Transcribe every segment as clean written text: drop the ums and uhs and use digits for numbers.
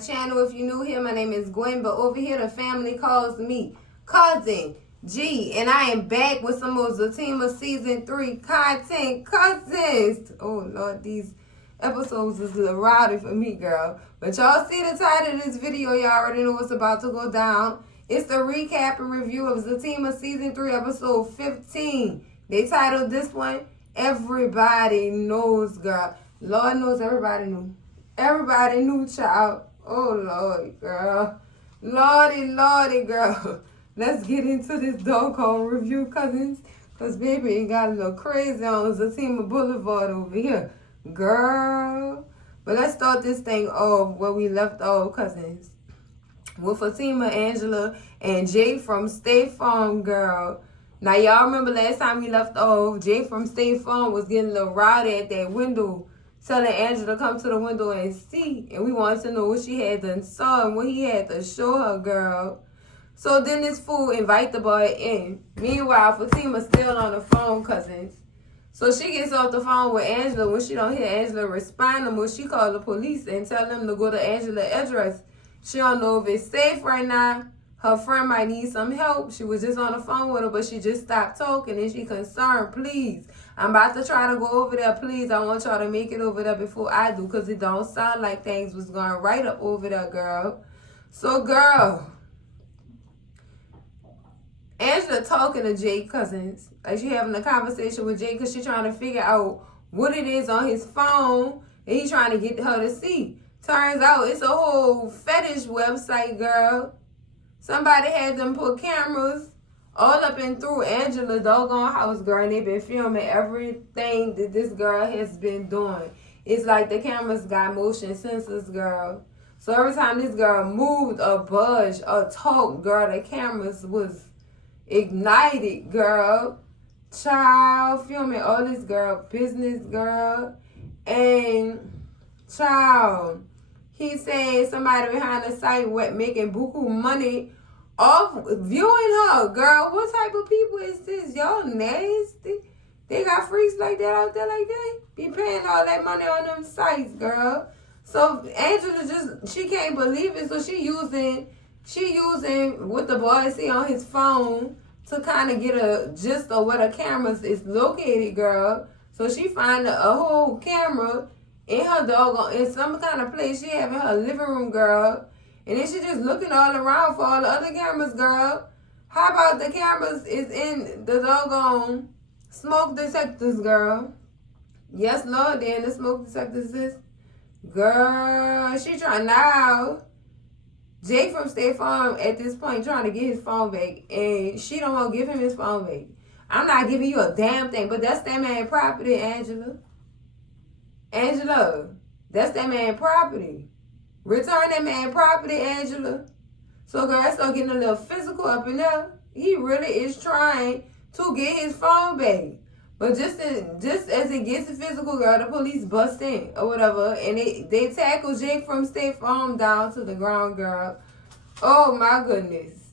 channel. If you're new here, my name is Gwen, but over here the family calls me Cousin G, and I am back with some more Zatima Season 3 content. Cousins! Oh Lord, these episodes is a little rowdy for me, girl. But y'all see the title of this video, y'all already know what's about to go down. It's the recap and review of Zatima Season 3, Episode 15. They titled this one, Everybody Knows, girl. Lord knows everybody knew. Everybody knew, child. Oh, Lord, girl. Lordy, girl. Let's get into this doggone review, cousins. Because baby ain't got a little crazy on Zatima Boulevard over here. Girl. But let's start this thing off where we left off, cousins. With Fatima, Angela, and Jay from State Farm, girl. Now, y'all remember last time we left off, Jay from State Farm was getting a little rowdy at that window, telling Angela to come to the window and see. And we wanted to know what she had done saw and what he had to show her, girl. So then this fool invite the boy in. Meanwhile, Fatima's still on the phone, cousins. So she gets off the phone with Angela. When she don't hear Angela respond to her, she call the police and tell them to go to Angela's address. She don't know if it's safe right now. Her friend might need some help. She was just on the phone with her, but she just stopped talking and she concerned. Please, I'm about to try to go over there. Please, I want y'all to make it over there before I do, because it don't sound like things was going right up over there, girl. So, girl, Angela talking to Jay, cousins. Like she having a conversation with Jay because she trying to figure out what it is on his phone and he's trying to get her to see. Turns out it's a whole fetish website, girl. Somebody had them put cameras all up and through Angela's doggone house, girl, and they been filming everything that this girl has been doing. It's like the cameras got motion sensors, girl. So every time this girl moved or budged or talked, girl, the cameras was ignited, girl. Child, filming all this girl business, girl. And child, he said somebody behind the site making buku money off viewing her, girl. What type of people is this? Y'all nasty. They got freaks like that out there like that? Be paying all that money on them sites, girl. So Angela she can't believe it. So she using what the boy see on his phone to kind of get a gist of where the cameras is located, girl. So she find a whole camera in her doggone, in some kind of place she have in her living room, girl. And then she just looking all around for all the other cameras, girl. How about the cameras is in the doggone smoke detectors, girl? Yes, Lord, then the smoke detectors is. Girl, she trying now. Jay from State Farm at this point trying to get his phone back. And she don't want to give him his phone back. I'm not giving you a damn thing, but that's that man's property, Angela. Angela, that's that man's property. Return that man's property, Angela. So, girl, I start getting a little physical up in there. He really is trying to get his phone back. But just as it gets physical, girl, the police bust in or whatever. And they tackle Jake from State Farm down to the ground, girl. Oh, my goodness.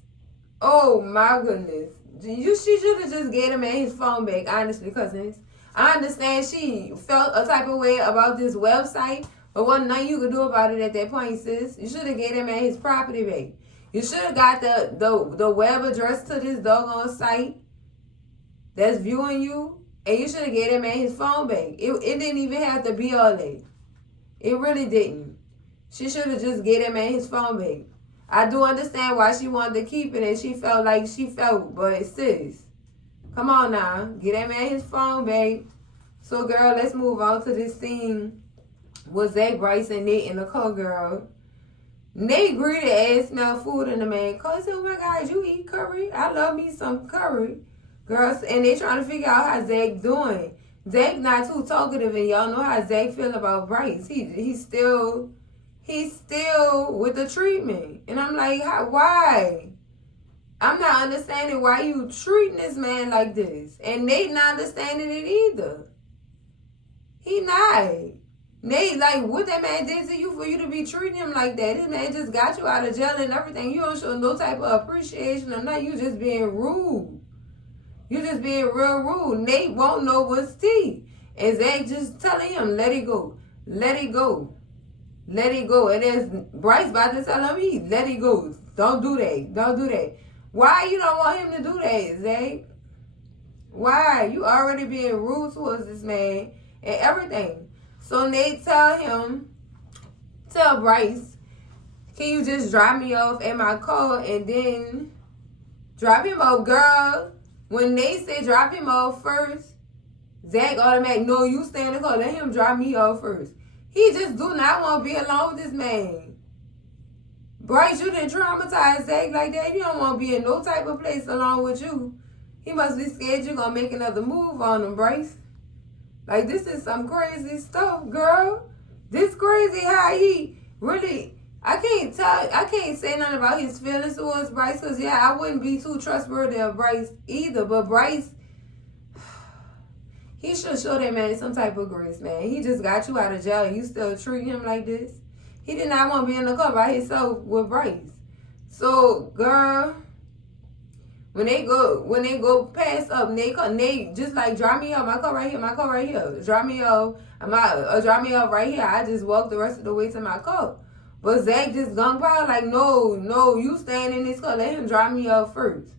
Oh, my goodness. She should have just gave him his phone back, honestly, cousins. I understand she felt a type of way about this website, but wasn't nothing you could do about it at that point, sis. You should have gave him his property back. You should have got the web address to this doggone site that's viewing you, and you should have gave him his phone back. It didn't even have to be all that. It really didn't. She should have just gave him his phone back. I do understand why she wanted to keep it, and she felt like she felt, but sis, come on now. Get that man his phone, babe. So, girl, let's move on to this scene with Zach, Bryce, and Nate in the car, girl. Nate greeted and smelled food in the man car. He said, oh, my God, you eat curry? I love me some curry. Girls, and they trying to figure out how Zach doing. Zach not too talkative, and y'all know how Zach feel about Bryce. He's still with the treatment. And I'm like, why? I'm not understanding why you treating this man like this. And Nate not understanding it either. He not. Nate, like, what that man did to you for you to be treating him like that? This man just got you out of jail and everything. You don't show no type of appreciation or nothing. You just being rude. You just being real rude. Nate won't know what's tea. And Zach just telling him, let it go. Let it go. let it go. And then Bryce about to tell him, let it go. Don't do that. Don't do that. Why you don't want him to do that, Zay? Why? You already being rude towards this man and everything. So they tell Bryce, can you just drop me off at my car and then drop him off, girl? When they say drop him off first, Zach automatic, no, you stay in the car. Let him drop me off first. He just do not want to be alone with this man. Bryce, you didn't traumatize Zach like that. You don't want to be in no type of place along with you. He must be scared you're going to make another move on him, Bryce. Like, this is some crazy stuff, girl. This crazy how he really... I can't say nothing about his feelings towards Bryce, because, yeah, I wouldn't be too trustworthy of Bryce either. But Bryce, he should show that man some type of grace, man. He just got you out of jail and you still treat him like this. He did not want to be in the car by himself with Bryce. So, girl, when they go pass up, they just like, drop me off, my car right here. Drop me off, drop me off right here. I just walk the rest of the way to my car. But Zach just gung po like, no, you staying in this car. Let him drop me off first.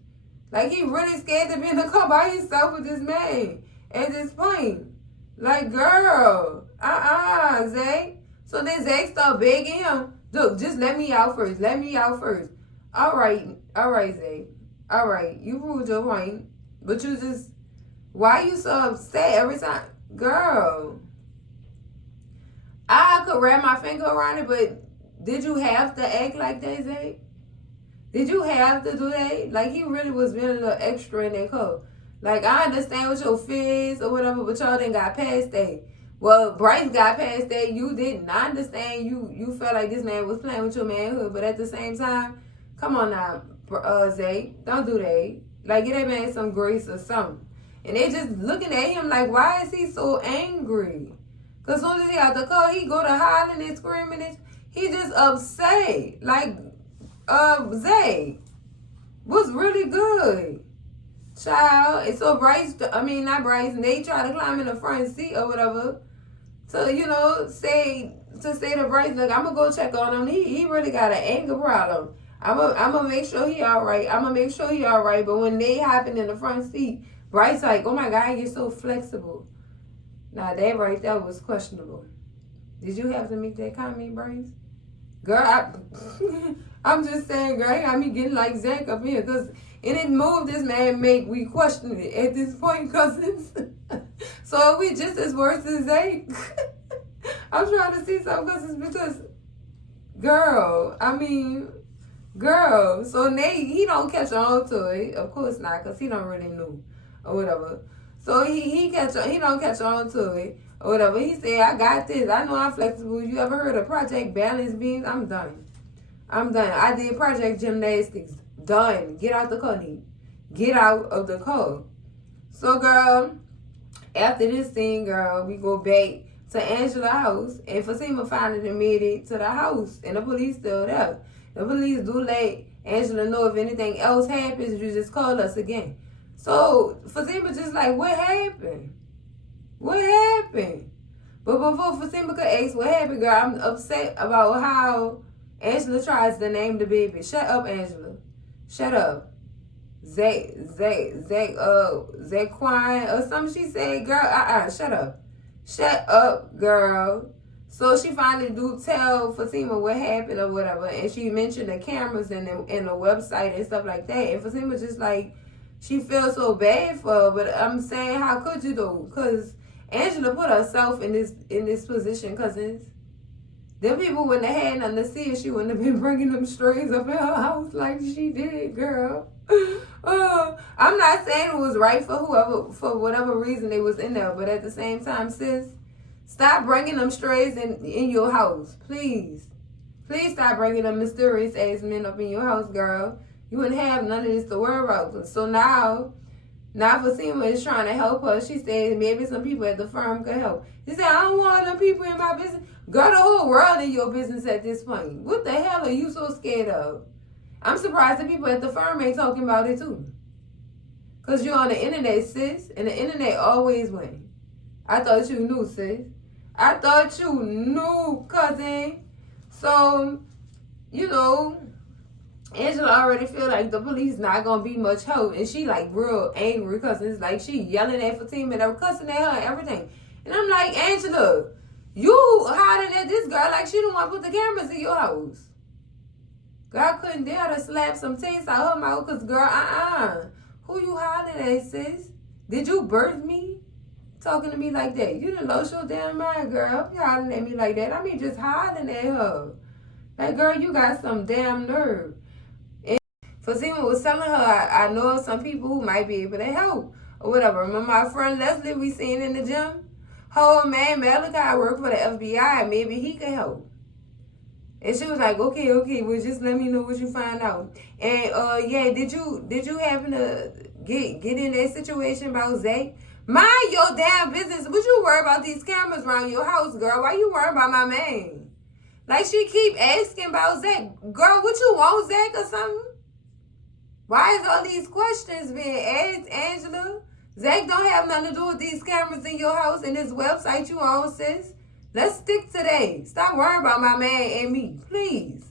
Like, he really scared to be in the car by himself with this man at this point. Like, girl, Zach. So then Zach start begging him, look, just let me out first. Let me out first. All right, Zach. All right, you proved your point. But you just, why you so upset every time? Girl, I could wrap my finger around it, but did you have to act like that, Zach? Did you have to do that? Like, he really was being a little extra in that car. Like, I understand what your fears or whatever, but y'all didn't got past that. Well, Bryce got past that. You didn't. I understand you felt like this man was playing with your manhood, but at the same time, come on now, Zach. Don't do that. Like, get that man some grace or something. And they just looking at him like, why is he so angry? Because as soon as he out the car, he go to hollering and screaming. And he just upset. Like, Zach was really good. Child. And so not Bryce, they try to climb in the front seat or whatever to, say to Bryce, look, I'm going to go check on him. He really got an anger problem. I'm gonna make sure he all right. But when they hopping in the front seat, Bryce like, oh my God, you're so flexible. Now, that right there was questionable. Did you have to make that comment, Bryce? Girl, I'm just saying, girl, he got me getting like Zach up here. Because any move this man make, we question it at this point, cousins. So are we just as worse as Zach? I'm trying to see some cousins because, girl, so he don't catch on to it. Of course not, because he don't really know or whatever. So he don't catch on to it or whatever. He said, I got this. I know I'm flexible. You ever heard of Project Balance Beams? I'm done. I did Project Gymnastics. Done. Get out the car, Nate. Get out of the car. So, girl, after this scene, girl, we go back to Angela's house. And Fatima finally made it to the house. And the police still there. The police do let Angela know if anything else happens, you just call us again. So Fatima just like, what happened? What happened? But before Fatima could ask what happened, girl, I'm upset about how Angela tries to name the baby. Shut up, Angela. Shut up. Zaquine or something she said, girl, shut up. Shut up, girl. So she finally do tell Fatima what happened or whatever, and she mentioned the cameras and the website and stuff like that. And Fatima just like, she feels so bad for her, but I'm saying, how could you though? Because Angela put herself in this position, cousins. Them people wouldn't have had nothing to see if she wouldn't have been bringing them strays up in her house like she did, girl. I'm not saying it was right for whatever reason they was in there, but at the same time, sis, stop bringing them strays in your house, please. Please stop bringing them mysterious ass men up in your house, girl. You wouldn't have none of this to worry about. So now Fatima is trying to help her. She said maybe some people at the firm could help. She said, I don't want them people in my business. Girl, the whole world in your business at this point. What the hell are you so scared of? I'm surprised the people at the firm ain't talking about it too. Because you're on the internet, sis. And the internet always wins. I thought you knew, sis. I thought you knew, cousin. So, you know, Angela already feel like the police not gonna be much help, and she like real angry because it's like she yelling at Fatima and they were cussing at her and everything. And I'm like, Angela, you hiding at this girl like she don't want to put the cameras in your house. Girl couldn't dare to slap some taste out her mouth because girl, who you hiding at, sis? Did you birth me? Talking to me like that. You done lost your damn mind, girl. You hiding at me like that. I mean, just hiding at her. Like, girl, you got some damn nerve. Fatima was telling her, I know of some people who might be able to help or whatever. Remember my friend Leslie we seen in the gym? Her old man Malachi worked for the FBI. Maybe he can help. And she was like, okay, well just let me know what you find out. And yeah, did you happen to get in that situation about Zach? Mind your damn business. Would you worry about these cameras around your house, girl? Why you worrying about my man? Like she keep asking about Zach. Girl, what you want, Zach or something? Why is all these questions being asked, Angela? Zach don't have nothing to do with these cameras in your house and this website you own, sis. Let's stick to that. Stop worrying about my man and me, please.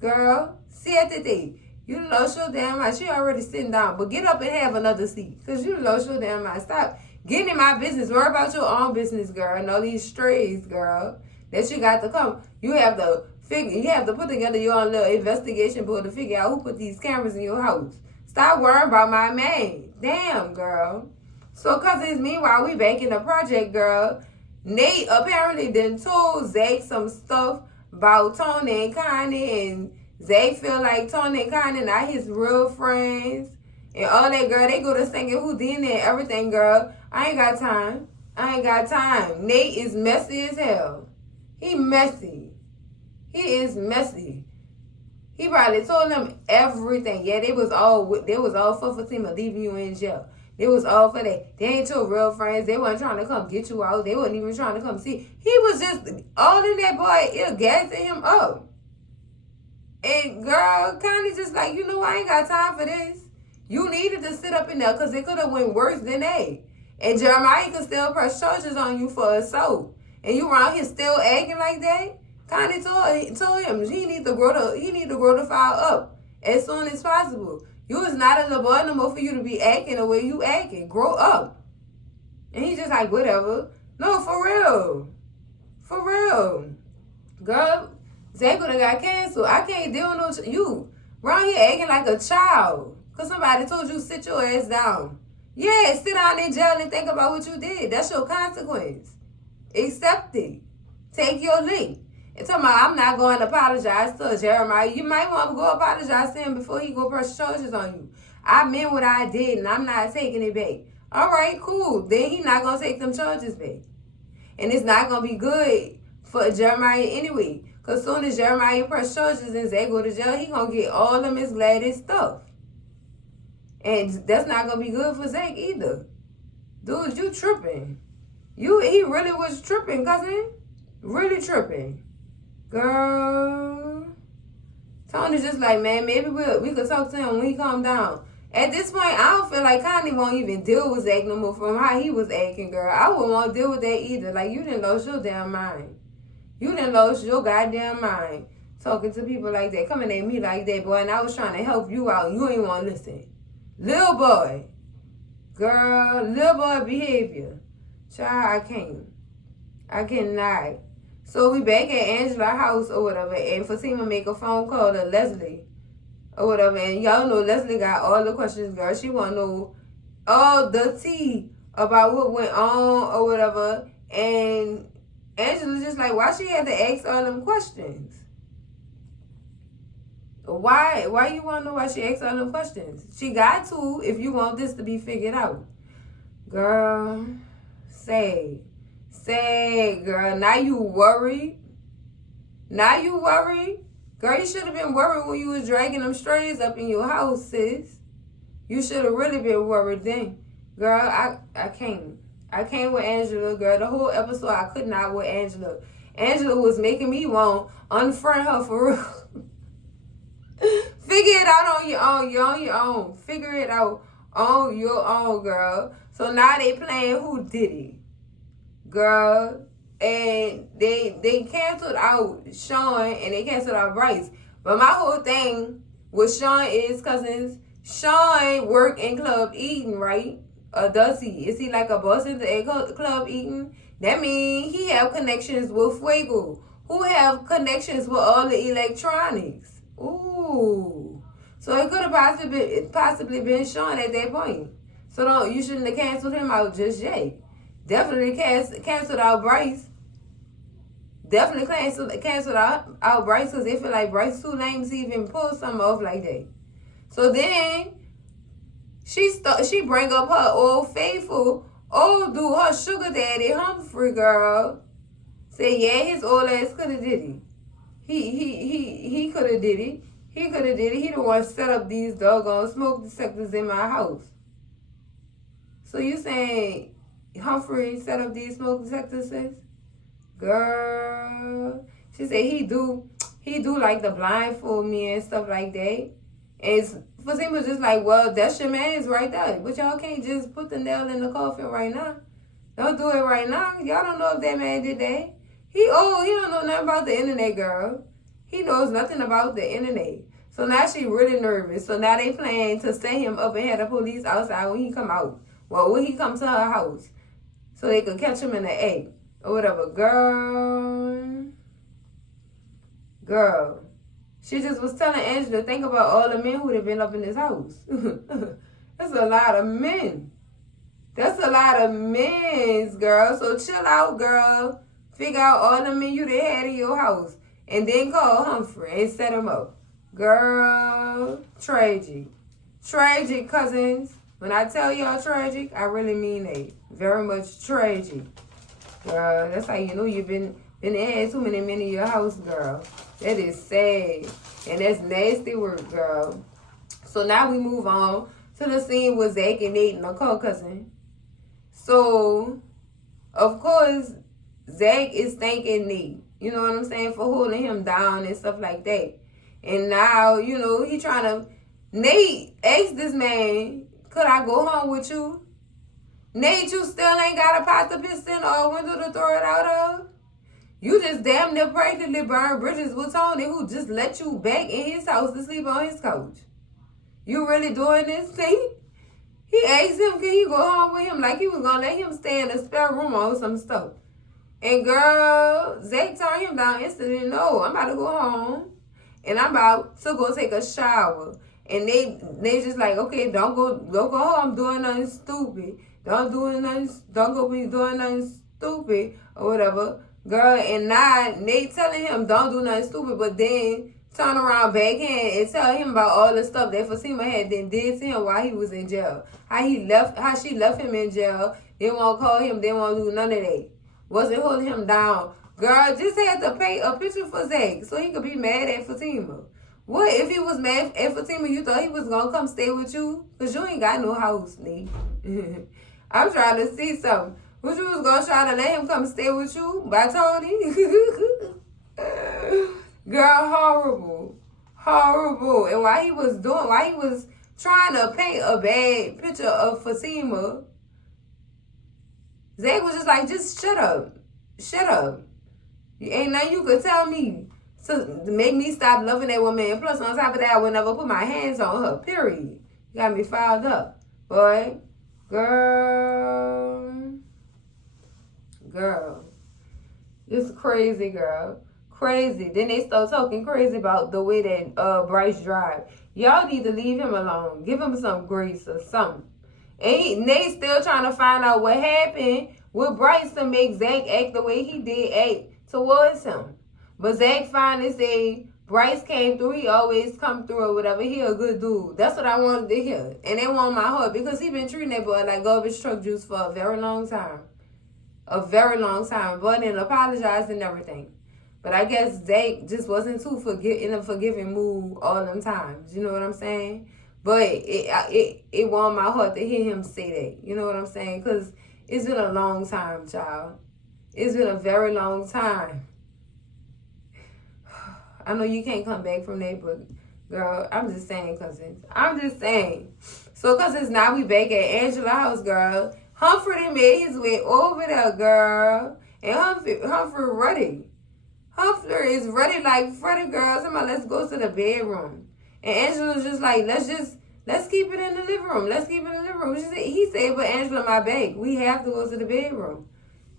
Girl, siéntate. You lost your damn mind. She already sitting down, but get up and have another seat. Because you lost your damn mind. Stop getting in my business. Worry about your own business, girl. And all these strays, girl, that you got to come. You have to put together your own little investigation board to figure out who put these cameras in your house. Stop worrying about my man. Damn, girl. So, cousins, meanwhile, we back in the project, girl. Nate apparently then told Zach some stuff about Tony and Connie, and Zach feel like Tony and Connie not his real friends. And all that, girl, they go to singing Houdini and everything, girl. I ain't got time. Nate is messy as hell. He messy. He is messy. He probably told them everything. Yeah, they was all for Fatima leaving you in jail. They was all for that. They ain't your real friends. They wasn't trying to come get you out. They wasn't even trying to come see. He was just all in that boy ear, gassing him up. And girl, Connie just like, you know, I ain't got time for this. You needed to sit up in there because it could have went worse than that. And Jeremiah could still press charges on you for assault. And you around here still acting like that? Connie told him he need to grow the file up as soon as possible. You is not a little boy no more for you to be acting the way you acting. Grow up. And he's just like, whatever. No, for real. For real. Girl, Zach would have got canceled. I can't deal with you around here acting like a child. Because somebody told you sit your ass down. Yeah, sit down in jail and think about what you did. That's your consequence. Accept it. Take your leap. And tell me, I'm not going to apologize to Jeremiah. You might want to go apologize to him before he go press charges on you. I meant what I did, and I'm not taking it back. All right, cool. Then he not going to take them charges back. And it's not going to be good for Jeremiah anyway. Because soon as Jeremiah press charges and Zach go to jail, he going to get all of Miss Gladys stuff. And that's not going to be good for Zach either. Dude, you tripping. He really was tripping, cousin. Really tripping. Girl. Tony's just like, man, maybe we could talk to him when he calm down. At this point, I don't feel like Connie won't even deal with Zach no more from how he was acting, girl. I wouldn't want to deal with that either. Like, you didn't lose your damn mind. You didn't lose your goddamn mind talking to people like that, coming at me like that, boy, and I was trying to help you out. You ain't want to listen. Little boy. Girl, little boy behavior. Child, I cannot. So we back at Angela's house or whatever, and Fatima make a phone call to Leslie or whatever, and y'all know Leslie got all the questions, girl. She want to know all the tea about what went on or whatever, and Angela's just like, why she had to ask all them questions? Why you want to know why she asked all them questions? She got to if you want this to be figured out. Girl, sad, girl. Now you worried? Girl, you should have been worried when you was dragging them strays up in your house, sis. You should have really been worried then. Girl, I can't. I can't with Angela, girl. The whole episode, I could not with Angela. Angela was making me want unfriend her for real. Figure it out on your own. You're on your own. Figure it out on your own, girl. So now they playing who did it. Girl, and they canceled out Sean and they canceled out Bryce. But my whole thing with Sean is, cousins, Sean work in Club Eden, right? Or does he? Is he like a boss in the Club Eden? That means he have connections with Fuego, who have connections with all the electronics. Ooh. So it could have possibly been Sean at that point. So you shouldn't have canceled him out just yet. Definitely canceled out Bryce. Definitely canceled out Bryce because they feel like Bryce too lame to even pull something off like that. So then she bring up her old faithful, old dude, her sugar daddy Humphrey, girl. Say yeah, his old ass could have did it. He could have did it. He could have did it. He the one set up these doggone smoke detectors in my house. So you saying Humphrey set up these smoke detectors, sis? Girl. She said he do like the blindfold me and stuff like that. And Fatima was just like, well, that's your man's right there. But y'all can't just put the nail in the coffin right now. Don't do it right now. Y'all don't know if that man did that. He don't know nothing about the internet, girl. He knows nothing about the internet. So now she really nervous. So now they plan to set him up and have the police outside when he come out. Well, when he come to her house. So they could catch him in the act. Or whatever. Girl. She just was telling Angela, think about all the men who would have been up in this house. That's a lot of men. That's a lot of men, girl. So chill out, girl. Figure out all the men you done had in your house. And then call Humphrey and set him up. Girl, tragic. Tragic, cousins. When I tell y'all tragic, I really mean it. Very much tragic. Girl, that's how you know you've been had too many men in your house, girl. That is sad. And that's nasty work, girl. So now we move on to the scene with Zach and Nate and the co-cousin. So, of course, Zach is thanking Nate. You know what I'm saying? For holding him down and stuff like that. And now, you know, he trying to... Nate asked this man, could I go home with you? Nate, you still ain't got a pot to piss in or a window to throw it out of? You just damn near practically burned bridges with Tony, who just let you back in his house to sleep on his couch. You really doing this thing? He asked him, can he go home with him? Like he was going to let him stay in a spare room or some stuff. And girl, Zach turned him down instantly. No, I'm about to go home. And I'm about to go take a shower. And they just like, okay, don't go home doing nothing stupid. Don't go be doing nothing stupid or whatever. Girl, and now Nate telling him don't do nothing stupid, but then turn around backhand and tell him about all the stuff that Fatima had then did to him while he was in jail. How she left him in jail. They won't call him, they won't do none of that. Wasn't holding him down. Girl, just had to paint a picture for Zach so he could be mad at Fatima. What if he was mad at Fatima, you thought he was gonna come stay with you? Cause you ain't got no house, Nate. I'm trying to see something. What you was gonna try to let him come stay with you by Tony? Girl, horrible. Horrible. And while he was trying to paint a bad picture of Fatima, Zach was just like, just shut up. Shut up. Ain't nothing you could tell me to make me stop loving that woman. And plus, on top of that, I would never put my hands on her, period. You got me fired up. Boy, girl. It's crazy, girl. Crazy. Then they start talking crazy about the way that Bryce drive. Y'all need to leave him alone. Give him some grace or something. And they still trying to find out what happened with Bryce to make Zach act the way he did act towards him. But Zach finally say Bryce came through. He always come through or whatever. He a good dude. That's what I wanted to hear. And they want my heart because he been treating that boy like garbage truck juice for a very long time. A very long time. But then apologized and everything. But I guess Zach just wasn't too in a forgiving mood all them times. You know what I'm saying? But it warmed my heart to hear him say that. You know what I'm saying? Because it's been a long time, child. It's been a very long time. I know you can't come back from that, but girl, I'm just saying, cousins. I'm just saying. So, cousins, now we back at Angela's house, girl. Humphrey made his way over there, girl. And Humphrey ready. Humphrey is ready like Freddie, girl. Somebody, let's go to the bedroom. And Angela's just like, let's keep it in the living room. Let's keep it in the living room. He said, but Angela, my babe, we have to go to the bedroom.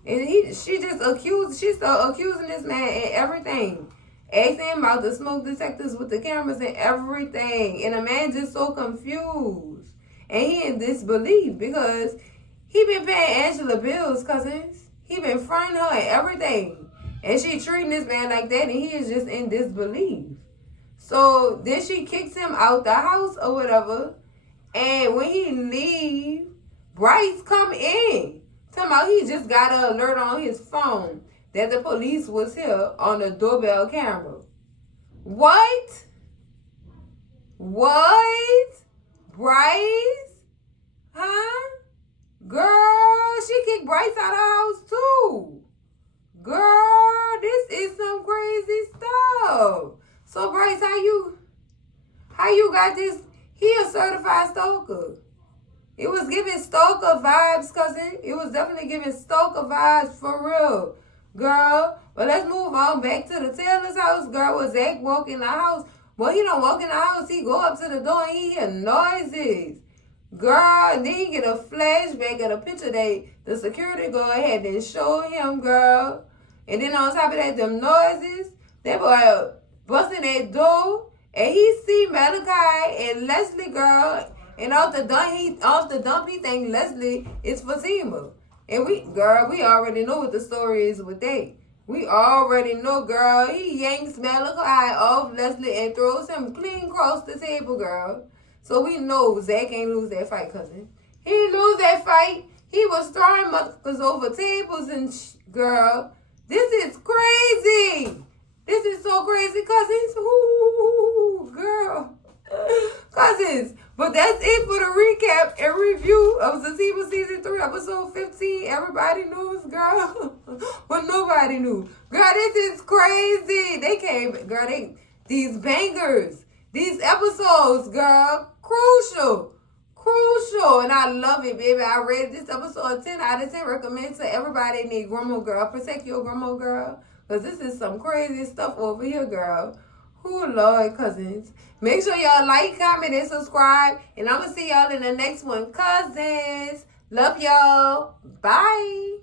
And she just started accusing this man and everything. Asking him about the smoke detectors with the cameras and everything. And the man just so confused. And he in disbelief because he been paying Angela bills, cousins. He been fronting her and everything. And she treating this man like that, and he is just in disbelief. So then she kicks him out the house or whatever. And when he leave, Bryce come in. Talking about he just got an alert on his phone that the police was here on the doorbell camera. What? What? Bryce? Huh? Girl, she kicked Bryce out of the house too. Girl, this is some crazy stuff. So Bryce, how you got this? He a certified stalker. It was giving stalker vibes, cousin. It was definitely giving stalker vibes for real, girl. But let's move on back to the Taylor's house, girl. Where Zach walk in the house. Well, he don't walk in the house. He go up to the door and he hear noises. Girl, and then he get a flashback of the picture the security guard had then show him, girl. And then on top of that, them noises, that boy busting that door, and he see Malachi and Leslie, girl. And off the dump, he think Leslie is Zatima. And we already know what the story is with that. We already know, girl. He yanks Malachi off Leslie and throws him clean across the table, girl. So we know Zach ain't lose that fight, cousin. He didn't lose that fight. He was throwing motherfuckers over tables and girl. This is crazy. This is so crazy, cousins. Ooh, girl. Cousins. But that's it for the recap and review of Zatima Season 3, Episode 15. Everybody knows, girl. But nobody knew. Girl, this is crazy. They came, girl, these bangers. These episodes, girl, crucial. And I love it, baby. I rated this episode 10 out of 10. Recommend to everybody need grandma, girl. Protect your grandma, girl. Because this is some crazy stuff over here, girl. Who Lord, cousins. Make sure y'all like, comment, and subscribe. And I'm going to see y'all in the next one, cousins. Love y'all. Bye.